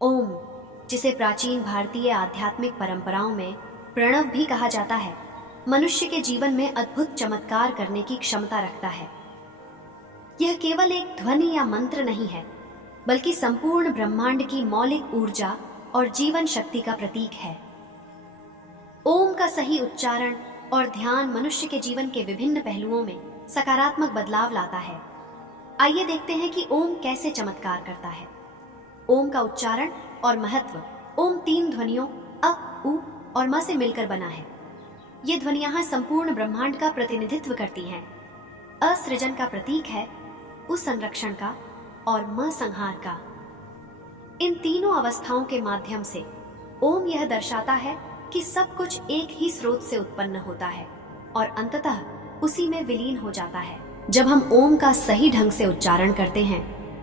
ओम, जिसे प्राचीन भारतीय आध्यात्मिक परंपराओं में प्रणव भी कहा जाता है, मनुष्य के जीवन में अद्भुत चमत्कार करने की क्षमता रखता है। यह केवल एक ध्वनि या मंत्र नहीं है, बल्कि संपूर्ण ब्रह्मांड की मौलिक ऊर्जा और जीवन शक्ति का प्रतीक है। ओम का सही उच्चारण और ध्यान मनुष्य के जीवन के विभिन्न पहलुओं में सकारात्मक बदलाव लाता है। आइए देखते हैं कि ओम कैसे चमत्कार करता है। ओम का उच्चारण और महत्व। ओम 3 ध्वनियों अ, उ और म से मिलकर बना है। ये ध्वनियां संपूर्ण ब्रह्मांड का प्रतिनिधित्व करती हैं। अ सृजन का प्रतीक है, उ संरक्षण का और म संहार का। इन तीनों अवस्थाओं के माध्यम से ओम यह दर्शाता है कि सब कुछ एक ही स्रोत से उत्पन्न होता है और अंततः उसी में विलीन हो जाता है। जब हम ओम का सही ढंग से उच्चारण करते हैं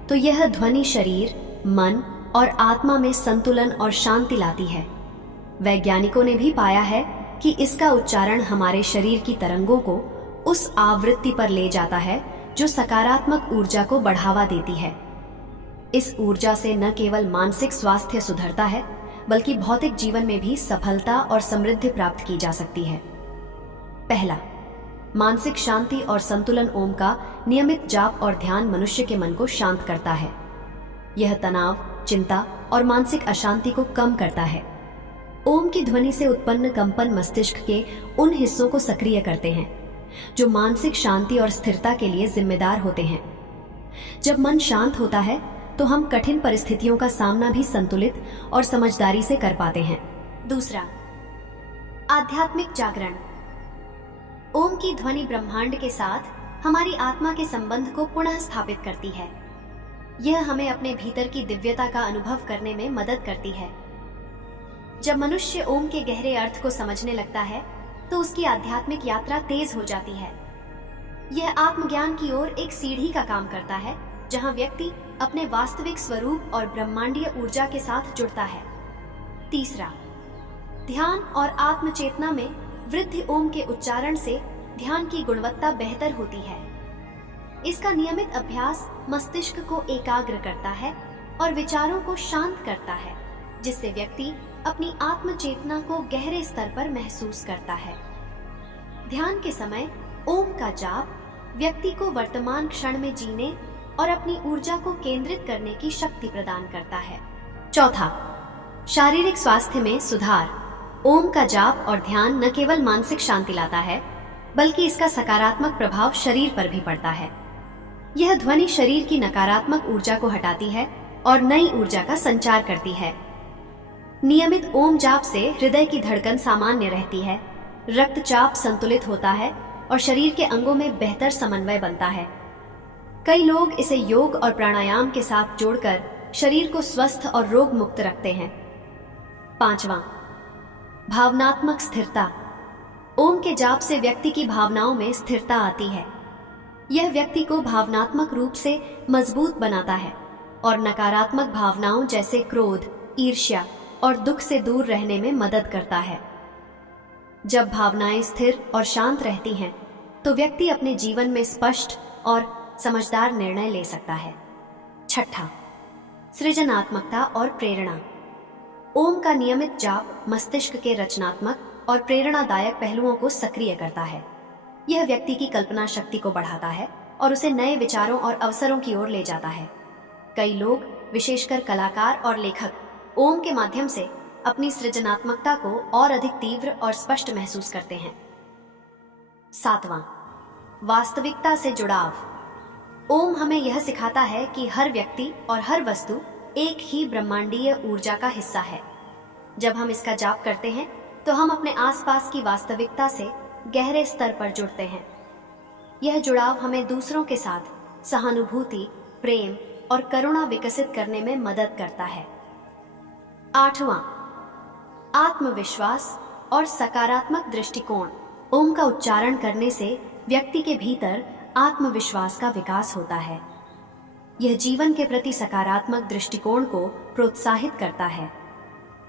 तो यह ध्वनि शरीर, मन और आत्मा में संतुलन और शांति लाती है। वैज्ञानिकों ने भी पाया है कि इसका उच्चारण हमारे शरीर की तरंगों को उस आवृत्ति पर ले जाता है जो सकारात्मक ऊर्जा को बढ़ावा देती है। इस ऊर्जा से न केवल मानसिक स्वास्थ्य सुधरता है, बल्कि भौतिक जीवन में भी सफलता और समृद्धि प्राप्त की जा सकती है। पहला, मानसिक शांति और संतुलन। ओम का नियमित जाप और ध्यान मनुष्य के मन को शांत करता है। यह तनाव, चिंता और मानसिक अशांति को कम करता है। ओम की ध्वनि से उत्पन्न कंपन मस्तिष्क के उन हिस्सों को सक्रिय करते हैं जो मानसिक शांति और स्थिरता के लिए जिम्मेदार होते हैं। जब मन शांत होता है तो हम कठिन परिस्थितियों का सामना भी संतुलित और समझदारी से कर पाते हैं। दूसरा, आध्यात्मिक जागरण। ओम की ध्वनि ब्रह्मांड के साथ हमारी आत्मा के संबंध को पुनः स्थापित करती है। यह हमें अपने भीतर की दिव्यता का अनुभव करने में मदद करती है। जब मनुष्य ओम के गहरे अर्थ को समझने लगता है तो उसकी आध्यात्मिक यात्रा तेज हो जाती है। यह आत्मज्ञान की ओर एक सीढ़ी का काम करता है, जहां व्यक्ति अपने वास्तविक स्वरूप और ब्रह्मांडीय ऊर्जा के साथ जुड़ता है। तीसरा, ध्यान और आत्मचेतना में वृद्धि। ओम के उच्चारण से ध्यान की गुणवत्ता बेहतर होती है। इसका नियमित अभ्यास मस्तिष्क को एकाग्र करता है और विचारों को शांत करता है, जिससे व्यक्ति अपनी आत्मचेतना को गहरे स्तर पर महसूस करता है। ध्यान के समय ओम का जाप व्यक्ति को वर्तमान क्षण में जीने और अपनी ऊर्जा को केंद्रित करने की शक्ति प्रदान करता है। चौथा, शारीरिक स्वास्थ्य में सुधार। ओम का जाप और ध्यान न केवल मानसिक शांति लाता है, बल्कि इसका सकारात्मक प्रभाव शरीर पर भी पड़ता है। यह ध्वनि शरीर की नकारात्मक ऊर्जा को हटाती है और नई ऊर्जा का संचार करती है। नियमित ओम जाप से हृदय की धड़कन सामान्य रहती है, रक्तचाप संतुलित होता है और शरीर के अंगों में बेहतर समन्वय बनता है। कई लोग इसे योग और प्राणायाम के साथ जोड़कर शरीर को स्वस्थ और रोग मुक्त रखते हैं। पांचवां, भावनात्मक स्थिरता। ओम के जाप से व्यक्ति की भावनाओं में स्थिरता आती है। यह व्यक्ति को भावनात्मक रूप से मजबूत बनाता है और नकारात्मक भावनाओं जैसे क्रोध, ईर्ष्या और दुख से दूर रहने में मदद करता है। जब भावनाएं स्थिर और शांत रहती हैं, तो व्यक्ति अपने जीवन में स्पष्ट और समझदार निर्णय ले सकता है। छठा, सृजनात्मकता और प्रेरणा। ओम का नियमित जाप मस्तिष्क के रचनात्मक और प्रेरणादायक पहलुओं को सक्रिय करता है। यह व्यक्ति की कल्पना शक्ति को बढ़ाता है और उसे नए विचारों और अवसरों की ओर ले जाता है। कई लोग, विशेषकर कलाकार और लेखक, ओम के माध्यम से अपनी सृजनात्मकता को और अधिक तीव्र और स्पष्ट महसूस करते हैं। सातवां, वास्तविकता से जुड़ाव। ओम हमें यह सिखाता है कि हर व्यक्ति और हर वस्तु एक ही ब्रह्मांडीय ऊर्जा का हिस्सा है। जब हम इसका जाप करते हैं तो हम अपने आसपास की वास्तविकता से गहरे स्तर पर जुड़ते हैं। यह जुड़ाव हमें दूसरों के साथ सहानुभूति, प्रेम और करुणा विकसित करने में मदद करता है। आठवां, आत्मविश्वास और सकारात्मक दृष्टिकोण। ओम का उच्चारण करने से व्यक्ति के भीतर आत्मविश्वास का विकास होता है। यह जीवन के प्रति सकारात्मक दृष्टिकोण को प्रोत्साहित करता है।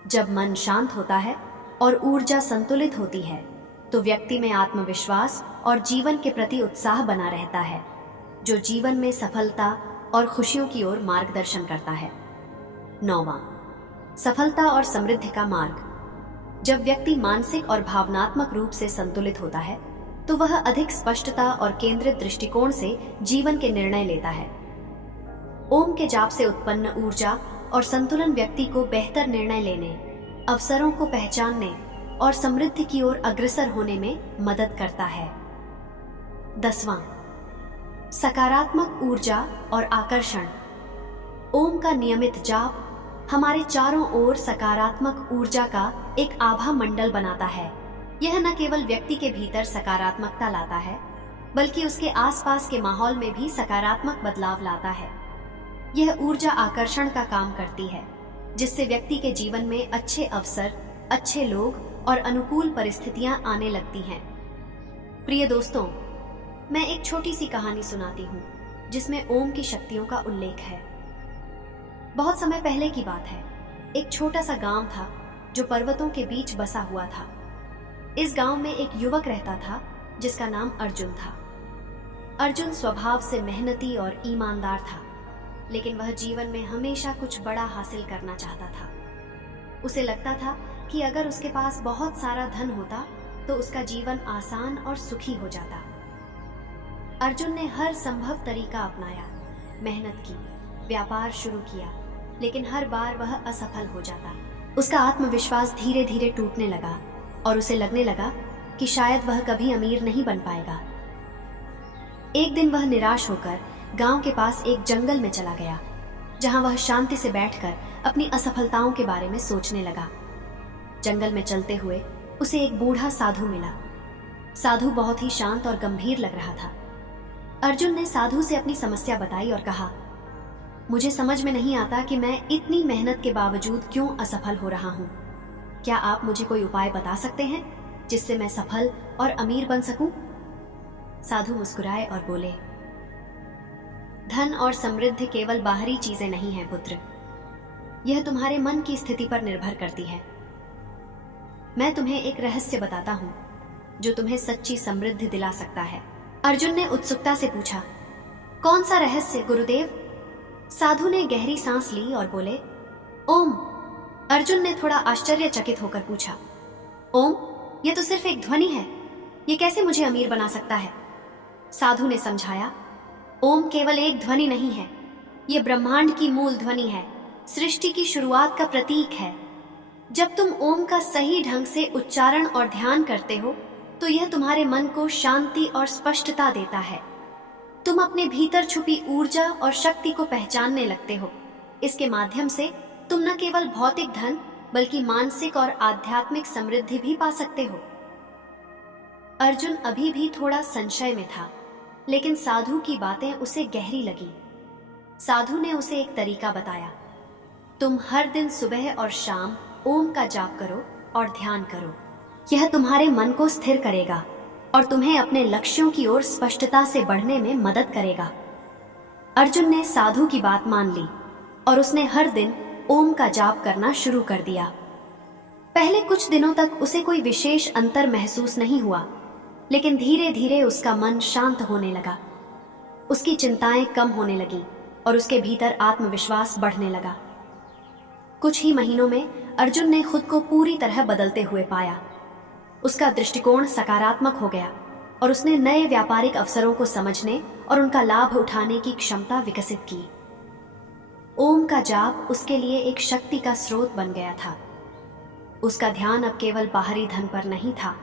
जब मन शांत होता है और ऊर्जा संतुलित होती है, तो व्यक्ति में आत्मविश्वास और जीवन के प्रति उत्साह बना रहता है, जो जीवन में सफलता और खुशियों की ओर मार्गदर्शन करता है। 9वां, सफलता और समृद्धि का मार्ग। जब व्यक्ति मानसिक और भावनात्मक रूप से संतुलित होता है तो वह अधिक स्पष्टता और केंद्रित दृष्टिकोण से जीवन के निर्णय लेता है। ओम के जाप से उत्पन्न ऊर्जा और संतुलन व्यक्ति को बेहतर निर्णय लेने, अवसरों को पहचानने और समृद्धि की ओर अग्रसर होने में मदद करता है। 10वां, सकारात्मक ऊर्जा और आकर्षण। ओम का नियमित जाप हमारे चारों ओर सकारात्मक ऊर्जा का एक आभा मंडल बनाता है। यह न केवल व्यक्ति के भीतर सकारात्मकता लाता है, बल्कि उसके आसपास के माहौल में भी सकारात्मक बदलाव लाता है। यह ऊर्जा आकर्षण का काम करती है, जिससे व्यक्ति के जीवन में अच्छे अवसर, अच्छे लोग और अनुकूल परिस्थितियां आने लगती हैं। प्रिय दोस्तों, मैं एक छोटी सी कहानी सुनाती हूँ जिसमें ओम की शक्तियों का उल्लेख है। बहुत समय पहले की बात है। एक छोटा सा गांव था जो पर्वतों के बीच बसा हुआ था। इस गांव में एक युवक रहता था जिसका नाम अर्जुन था। अर्जुन स्वभाव से मेहनती और ईमानदार था, लेकिन वह जीवन में हमेशा कुछ बड़ा हासिल करना चाहता था। उसे लगता था कि अगर उसके पास बहुत सारा धन होता तो उसका जीवन आसान और सुखी हो जाता। अर्जुन ने हर संभव तरीका अपनाया, मेहनत की, व्यापार शुरू किया, लेकिन हर बार वह असफल हो जाता। उसका आत्मविश्वास धीरे धीरे टूटने लगा और उसे लगने लगा कि शायद वह कभी अमीर नहीं बन पाएगा। एक दिन वह निराश होकर गांव के पास एक जंगल में चला गया, जहां वह शांति से बैठकर अपनी असफलताओं के बारे में सोचने लगा। जंगल में चलते हुए उसे एक बूढ़ा साधु मिला। साधु बहुत ही शांत और गंभीर लग रहा था। अर्जुन ने साधु से अपनी समस्या बताई और कहा, मुझे समझ में नहीं आता कि मैं इतनी मेहनत के बावजूद क्यों असफल हो रहा हूँ। क्या आप मुझे कोई उपाय बता सकते हैं जिससे मैं सफल और अमीर बन सकूं? साधु मुस्कुराए और बोले, धन और समृद्धि केवल बाहरी चीजें नहीं हैं पुत्र, यह तुम्हारे मन की स्थिति पर निर्भर करती है। मैं तुम्हें एक रहस्य बताता हूं जो तुम्हें सच्ची समृद्धि दिला सकता है। अर्जुन ने उत्सुकता से पूछा, कौन सा रहस्य गुरुदेव? साधु ने गहरी सांस ली और बोले, ओम। अर्जुन ने थोड़ा आश्चर्यचकित होकर पूछा, ओम? यह तो सिर्फ एक ध्वनि है, यह कैसे मुझे अमीर बना सकता है? साधु ने समझाया, ओम केवल एक ध्वनि नहीं है, यह ब्रह्मांड की मूल ध्वनि है, सृष्टि की शुरुआत का प्रतीक है। जब तुम ओम का सही ढंग से उच्चारण और ध्यान करते हो तो यह तुम्हारे मन को शांति और स्पष्टता देता है। तुम अपने भीतर छुपी ऊर्जा और शक्ति को पहचानने लगते हो। इसके माध्यम से तुम न केवल भौतिक धन बल्कि मानसिक और आध्यात्मिक समृद्धि भी पा सकते हो। अर्जुन अभी भी थोड़ा संशय में था, लेकिन साधु की बातें उसे गहरी लगी। साधु ने उसे एक तरीका बताया, तुम हर दिन सुबह और शाम ओम का जाप करो और ध्यान करो। यह तुम्हारे मन को स्थिर करेगा और तुम्हें अपने लक्ष्यों की ओर स्पष्टता से बढ़ने में मदद करेगा। अर्जुन ने साधु की बात मान ली और उसने हर दिन ओम का जाप करना शुरू कर दिया। पहले कुछ दिनों तक उसे कोई विशेष अंतर महसूस नहीं हुआ, लेकिन धीरे धीरे उसका मन शांत होने लगा। उसकी चिंताएं कम होने लगीं और उसके भीतर आत्मविश्वास बढ़ने लगा। कुछ ही महीनों में अर्जुन ने खुद को पूरी तरह बदलते हुए पाया। उसका दृष्टिकोण सकारात्मक हो गया और उसने नए व्यापारिक अवसरों को समझने और उनका लाभ उठाने की क्षमता विकसित की। ओम का जाप उसके लिए एक शक्ति का स्रोत बन गया था। उसका ध्यान अब केवल बाहरी धन पर नहीं था,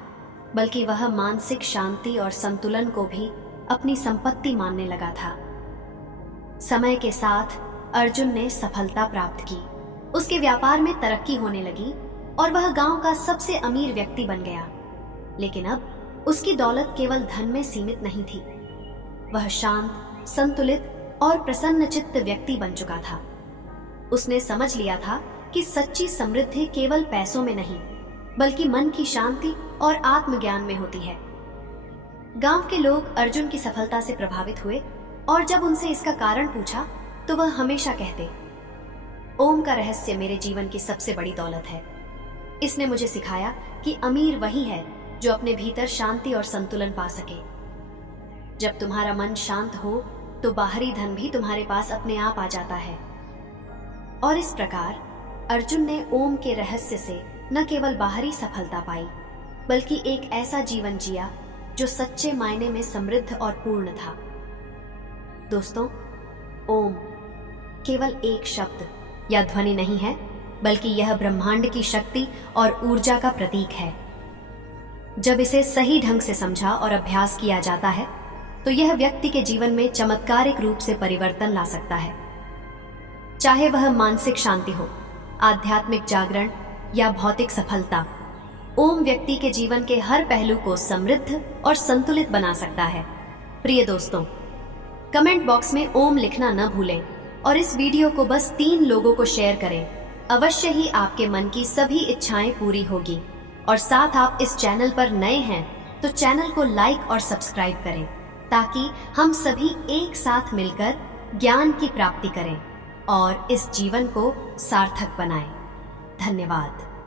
बल्कि वह मानसिक शांति और संतुलन को भी अपनी संपत्ति मानने लगा था। समय के साथ अर्जुन ने सफलता प्राप्त की। उसके व्यापार में तरक्की होने लगी और वह गांव का सबसे अमीर व्यक्ति बन गया। लेकिन अब उसकी दौलत केवल धन में सीमित नहीं थी। वह शांत, संतुलित और प्रसन्नचित्त व्यक्ति बन चुका था। उसने समझ लिया था कि सच्ची समृद्धि केवल पैसों में नहीं, बल्कि मन की शांति और आत्मज्ञान में होती है। गांव के लोग अर्जुन की सफलता से प्रभावित हुए और जब उनसे इसका कारण पूछा तो वह हमेशा कहते, ओम का रहस्य मेरे जीवन की सबसे बड़ी दौलत है। इसने मुझे सिखाया कि अमीर वही है जो अपने भीतर शांति और संतुलन पा सके। जब तुम्हारा मन शांत हो तो बाहरी धन भी तुम्हारे पास अपने आप आ जाता है। और इस प्रकार अर्जुन ने ओम के रहस्य से न केवल बाहरी सफलता पाई, बल्कि एक ऐसा जीवन जिया जो सच्चे मायने में समृद्ध और पूर्ण था। दोस्तों, ओम केवल एक शब्द या ध्वनि नहीं है, बल्कि यह ब्रह्मांड की शक्ति और ऊर्जा का प्रतीक है। जब इसे सही ढंग से समझा और अभ्यास किया जाता है, तो यह व्यक्ति के जीवन में चमत्कारिक रूप से परिवर्तन ला सकता है। चाहे वह मानसिक शांति हो, आध्यात्मिक जागरण या भौतिक सफलता, ओम व्यक्ति के जीवन के हर पहलू को समृद्ध और संतुलित बना सकता है। प्रिय दोस्तों, कमेंट बॉक्स में ओम लिखना न भूलें और इस वीडियो को बस 3 लोगों को शेयर करें। अवश्य ही आपके मन की सभी इच्छाएं पूरी होगी। और साथ आप इस चैनल पर नए हैं तो चैनल को लाइक और सब्सक्राइब करें, ताकि हम सभी एक साथ मिलकर ज्ञान की प्राप्ति करें और इस जीवन को सार्थक बनाएं। धन्यवाद।